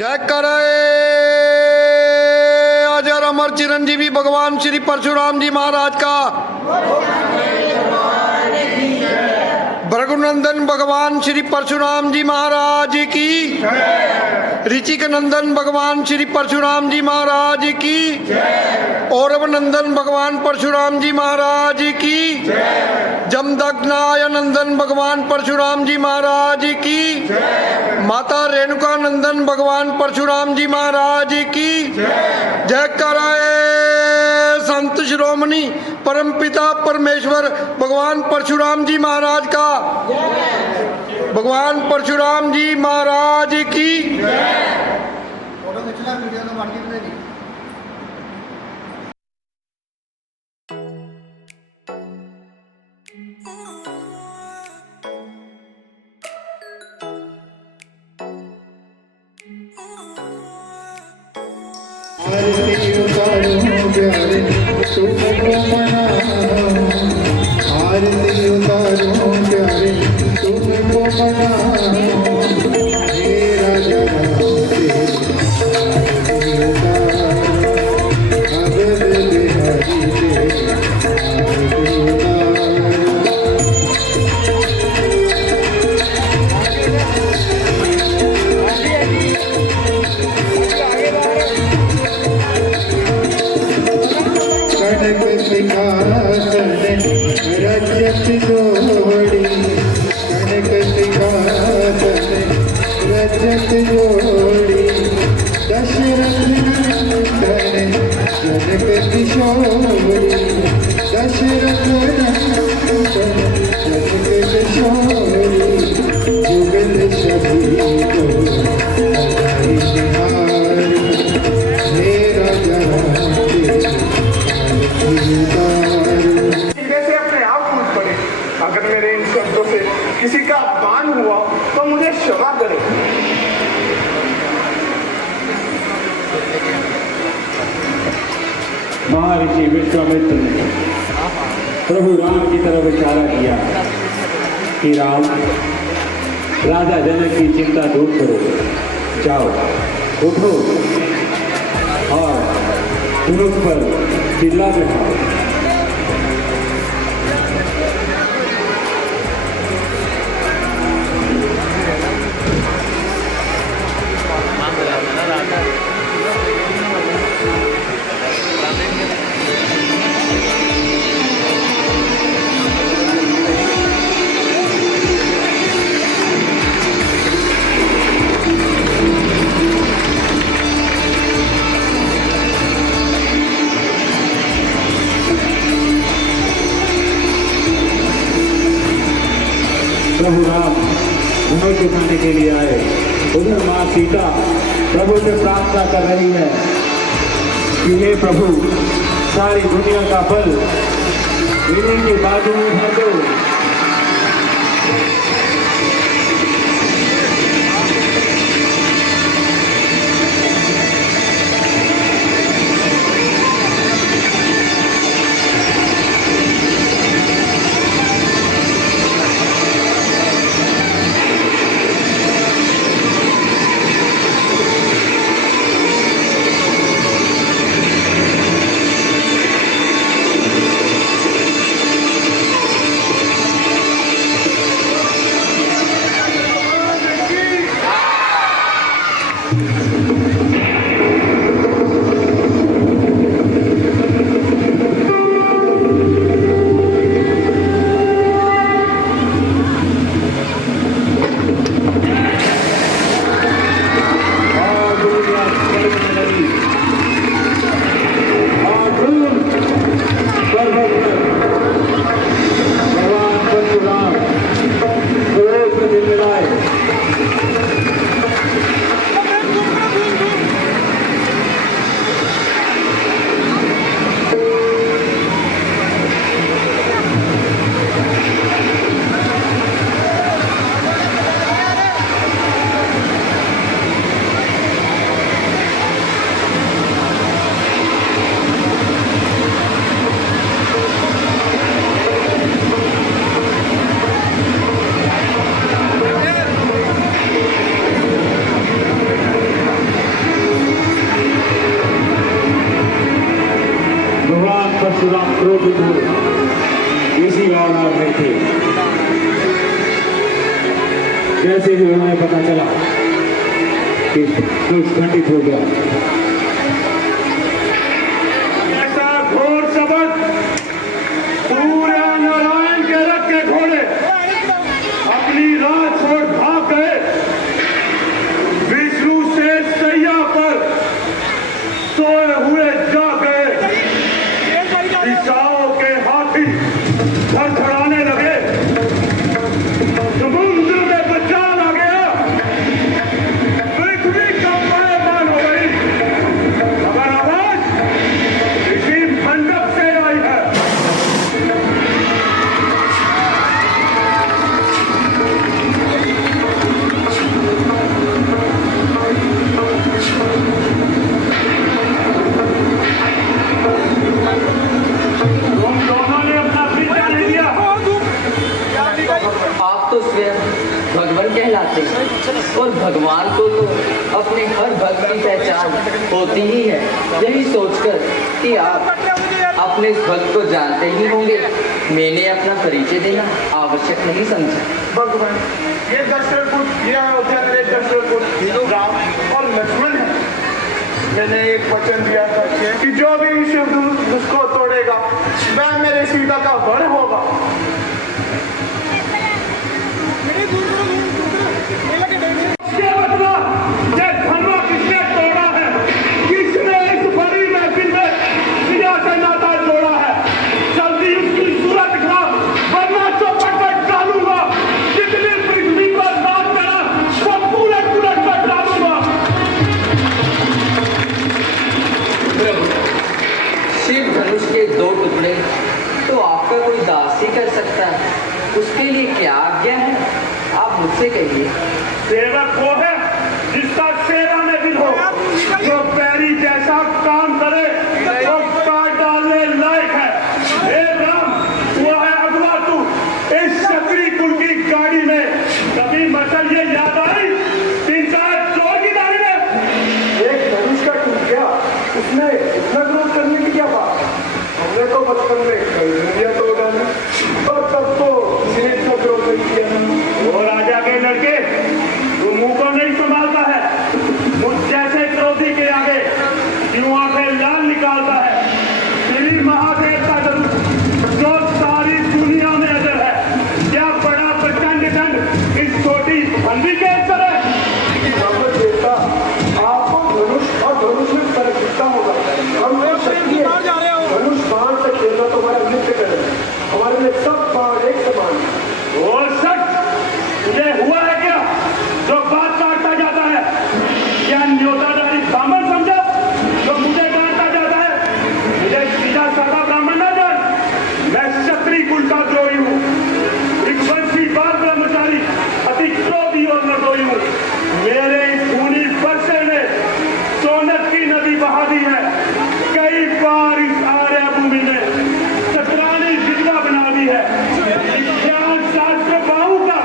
जय करे अजर अमर चिरंजीवी भगवान श्री परशुराम जी महाराज का। भृगुनंदन भगवान श्री परशुराम जी महाराज की। ऋचिक नंदन भगवान श्री परशुराम जी महाराज की। औरव नंदन भगवान परशुराम जी महाराज की। जमदग्नाय नंदन भगवान परशुराम जी महाराज की। माता रेणुका नंदन भगवान परशुराम जी महाराज की। जय कराए संत शिरोमणि परमपिता परमेश्वर भगवान परशुराम जी महाराज का। भगवान परशुराम जी महाराज की। आरती उतारो प्यारे तुमको मनाओ, आरती उतारो प्यारे तुमको मनाओ। हे राजा राधे आरती उतारो, अब दिल हरि दे आरती उतारो। कनक सिंहासन रजत जोड़ी, कनक सिंहासन रजत जोड़ी। दशरथ नंदन जनक किशोरी, दशरथ नंदन जनक किशोरी। जुगल सभी को हमारी निहारी, हे राजा कैसे अपने आप पूछ पड़े। अगर मेरे इन शब्दों से किसी का अपमान हुआ तो मुझे क्षमा करें। महर्षि विश्वामित्र ने प्रभु राम की तरफ इशारा किया कि राम, राजा जनक की चिंता दूर करो, जाओ उठो और धनुष पर चिल्ला बैठाओ। प्रभु राम धनुष उठाने के लिए आए। उधर माँ सीता प्रभु से प्रार्थना कर रही है कि हे प्रभु, सारी दुनिया का बल इन्हीं की बाजू में है। दो जैसे ही उन्हें पता चला कि कुछ घटित हो गया, ऐसा घोर शब्द सूर्य नारायण के रथ के घोड़े अपनी राह छोड़ भाग गए। विष्णु से सैया पर सोए हुए जा गए। दिशाओं के हाथी धड़धड़ाने लगे। समुद्र में बचाव आ गया। पृथ्वी कंपायमान हो गई। मगर आवाज इसी मंडप से आई है। तुम दोनों ने अपना पीछा नहीं दिया। आप तो स्वयं भगवान कहलाते हैं और भगवान को तो अपने हर भक्त की पहचान होती ही है। यही सोचकर कि आप अपने इस भक्त को जानते ही होंगे, मैंने अपना परिचय देना आवश्यक नहीं समझा। भगवान, ये दशरथ, ये अयोध्या के दशरथ, राम और लक्ष्मण है। मैंने एक वचन दिया था कि जो भी शिव उसको तोड़ेगा वह मेरे सीता का वर होगा। ये बतला, ये धर्म किसने तोड़ा है? किसने इस बड़ी महफिल में सिया से नाता जोड़ा है? जल्दी उसकी सूरत दिखा, वरना चौपट पर डालूंगा। जितनी पृथ्वी पर राज करा वो पूरे पूरे पर डालूंगा। प्रभु, शिव धनुष के 2 टुकड़े तो आपका कोई दास ही कर सकता है, उसके लिए क्या आज्ञा है? आप मुझसे कहिए। सेवक वो है जिसका सेवा में दिल हो, जो पैरी जैसा काम करे तो काट डालने लायक है। हे राम, वो है अगवा तू। इस क्षत्रिय कुल की गाड़ी में कभी मसल ये याद आई 3-4 चोर की गाड़ी में एक धनुष का टूट गया, उसमें इतना क्रोध करने की क्या बात? हमने तो बचपन में दुनिया तो डाली और तब तो किसी ने इतना क्रोध नहीं किया। वो राजा के लड़के तू मुंह को नहीं संभालता है। मुझ जैसे क्रोधी के आगे क्यों आंखें लाल निकालता है? श्री महादेव का धनुष जो सारी दुनिया में अजर है, क्या बड़ा प्रचंड दंड इस छोटी बंदी के अंदर है? देवता, आपको धनुष और धनुष में फर्क दिखता होगा। हम लोग शक्ति है, धनुष बाण से खेलना तो हमारा नित्य कर्म है। हमारे लिए सब बाण एक समान है। और शख्स, तुझे हुआ है क्या जो बात काटता जाता है? क्या न्योताधारी ब्राह्मण समझा जो मुझे डांटता जाता है? मुझे सीधा साधा ब्राह्मण ना जान। मैं क्षत्रिय कुल का द्रोही हूँ, एक वंशी बाल ब्रह्मचारी, अति क्रोधी और निर्दोही हूँ। मेरे खूनी बरसे ने सोनत की नदी बहा दी है। कई बार इस आर्य भूमि ने चतरानी विधवा बना दी है। ज्ञान शास्त्र बाहू का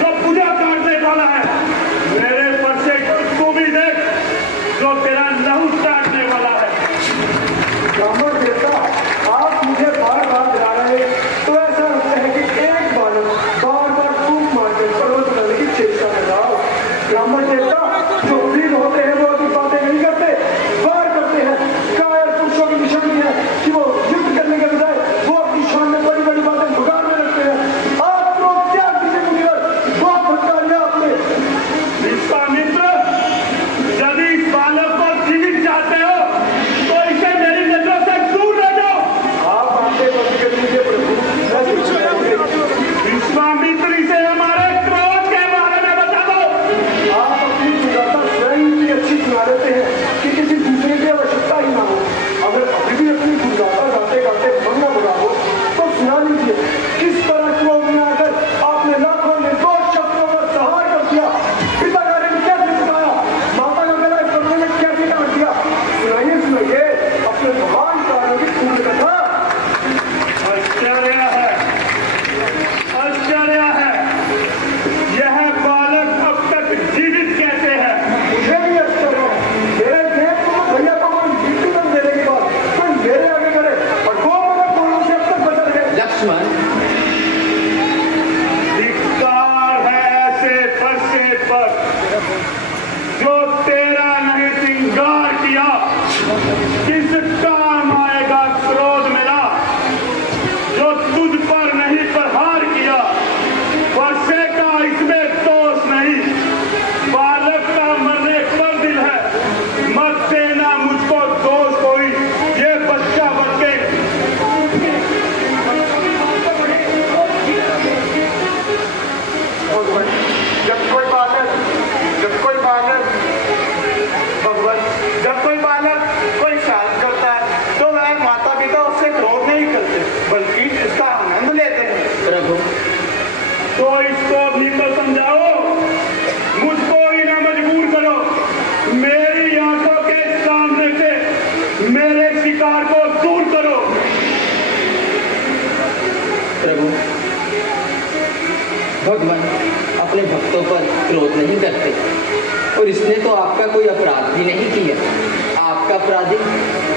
जो पूजा काटने वाला है, मेरे परसे को भी देख जो तेरा लहू काटने वाला है। ब्राह्मण देवता, आप मुझे बार बार गिरा रहे हैं तो ऐसा लगता है कि एक बालक बार बार फूंक मारते पर्वत बनाने की चेष्टा कर रहा हो। ब्राह्मण देवता, जो वीर होते हैं वो अपनी बातें नहीं करते, वार करते हैं। कायर पुरुषों की निशानी है कि वो युद्ध करने के बजाय वो अपनी शान में बड़ी बड़ी बातें भुगार में रखते हैं। आपको क्या किसी मुनिवर बहुत भटका लिया आपने। विश्वामित्र, यदि इस बालक को जीवित चाहते हो तो इसे मेरी नजरों से दूर रह जाओ। आप आते बंद कर लीजिए प्रभु। विश्वामित्र, इसे हमारे क्रोध के बारे में बता दो। आप अपनी पर क्रोध नहीं करते। और इसने तो आपका कोई अपराध भी नहीं किया। आपका अपराधी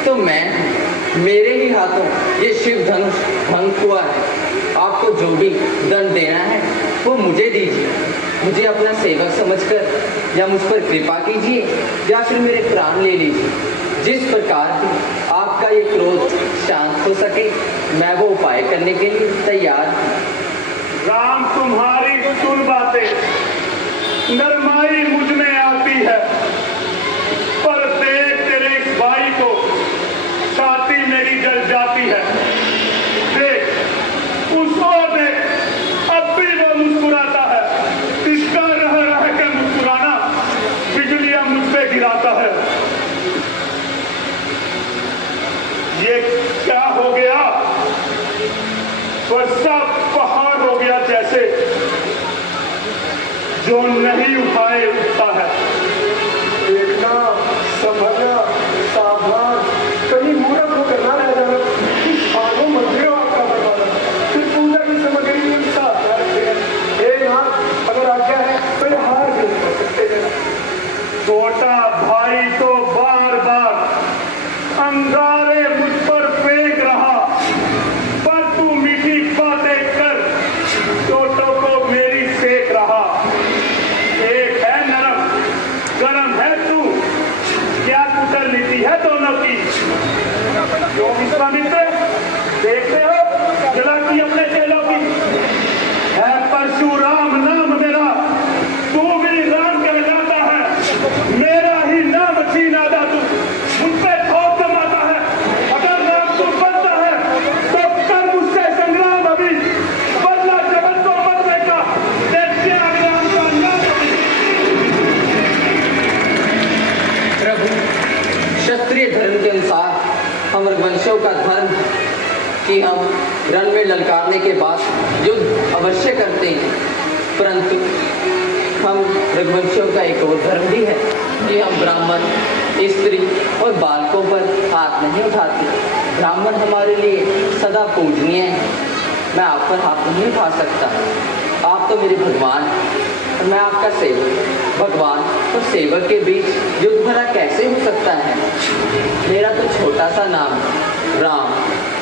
तो मैं हूँ। मेरे ही हाथों ये शिव धनुष भंग हुआ है। आपको जो भी दंड देना है वो मुझे दीजिए। मुझे अपना सेवक समझकर या मुझ पर कृपा कीजिए या फिर मेरे प्राण ले लीजिए। जिस प्रकार भी आपका ये क्रोध शांत हो सके मैं वो उपाय करने के लिए तैयार हूँ। राम, तुम्हारी सुन बातें नरमाई मुझ में आती है, पर देख तेरे इस भाई को छाती मेरी जल जाती है। देख उसको, देख अब भी वो मुस्कुराता है। इसका रह रह के मुस्कुराना बिजलियां मुझ पे गिराता है। ये क्या हो गया? वर्षा पहाड़ हो गया जैसे, जो नहीं उठाए उठता है। देखना, समझना, सावधान, कहीं मूर्ख होकर ना रह जाना। इस भागों मंदिरों आपका बर्बाद, फिर पूजा की सामग्री में साथ रखते हैं। हे नाथ, अगर आज्ञा है तो ये हार भी कर सकते हैं। छोटा भाई तो बार बार अंगारे मुझ पर फेंक रहा, पर तू मीठी बातें कर छोटों को मेरी सेक रहा। एक है नरम, गरम है तू, क्या कुशल नीति है दोनों की। क्यों विश्वामित्र, देखते हो जलाती अपने चेलों की। है परशुराम नाम मेरा, तू भी राम कह जाता है। मेरा ही नाम छीना दा तू, उन पे थोप जमाता है। अगर राम तू बनता है तो कर मुझसे संग्राम अभी, बदला जगत को मत देखा, देखते आगे राम का नाम अभी। प्रभु, क्षत्रिय धर्म के अनुसार हम रघुवंशियों का धर्म है कि हम रण में ललकारने के बाद युद्ध अवश्य करते हैं, परंतु हम रघुवंशियों का एक और धर्म भी है कि हम ब्राह्मण, स्त्री और बालकों पर हाथ नहीं उठाते। ब्राह्मण हमारे लिए सदा पूजनीय है। मैं आप पर हाथ नहीं उठा सकता। आप तो मेरे भगवान और मैं आपका सेवक। भगवान और सेवक के बीच युद्ध भला कैसे हो सकता है? मेरा तो छोटा सा नाम है राम,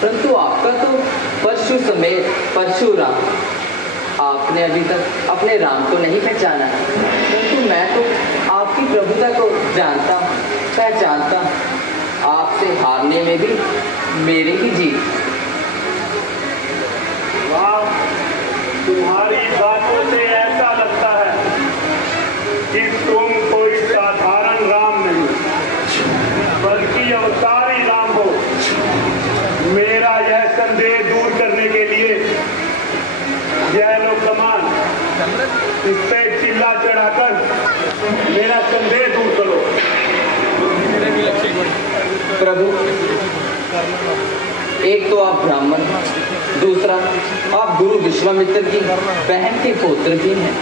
परंतु आपका तो परशु समेत परशुराम। आपने अभी तक अपने राम को नहीं पहचाना, परंतु मैं तो आपकी प्रभुता को जानता हूँ, पहचानता हूँ। आपसे हारने में भी मेरी ही जीत। वाह, तुम्हारी बातों से ऐसा लगता है कि तुम कोई साधारण राम नहीं, बल्कि अवतारी राम हो। मेरा यह संदेह दूर करने के लिए यह लो कमान, इस पे चिल्ला चढ़ाकर मेरा संदेह दूर करो। प्रभु, एक तो आप ब्राह्मण, दूसरा आप गुरु विश्वामित्र की बहन के पुत्र भी हैं।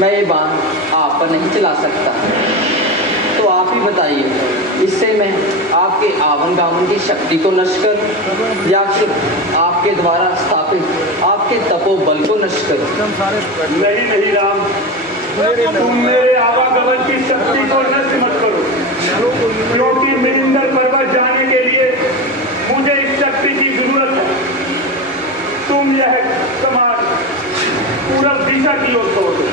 मैं ये बाण आप पर नहीं चला सकता, तो आप ही बताइए, इससे मैं आपके आवन गावन की शक्ति को नष्ट करूं या फिर आपके द्वारा स्थापित आपके तपोबल को नष्ट करूं? नहीं नहीं राम, तुम मेरे आवागमन की शक्ति को नष्ट मत करो, क्योंकि महेंद्र पर्वत जाने के लिए मुझे इस शक्ति की जरूरत है। तुम यह कमान पूरब दिशा की ओर छोड़ दो।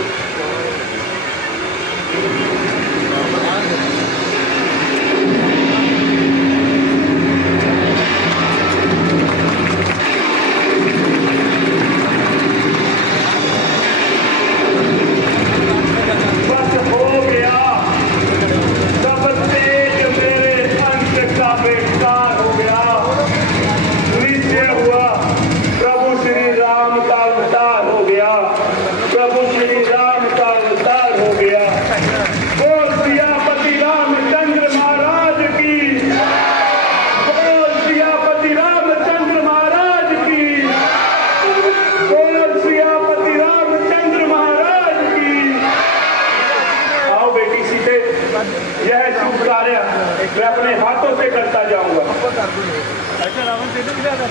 मैं अपने हाथों से करता जाऊंगा। ऐसा रावण से नहीं ज्यादा।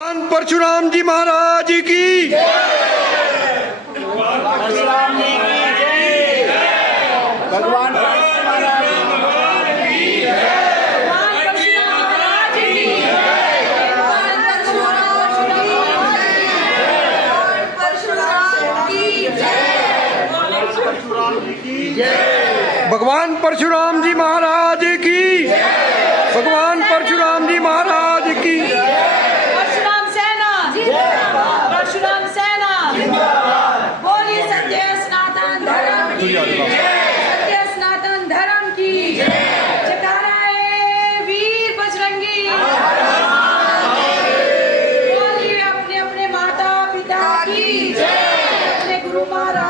भगवान परशुराम जी महाराज की भगवान परशुराम जी महाराज की भगवान परशुराम जी महाराज की परशुराम सेना परशुराम सेना बोलिए सत्य सनातन धर्म की सत्य सनातन धर्म की जयकारा है वीर बजरंगी बोलिए अपने अपने माता पिता की अपने गुरु महाराज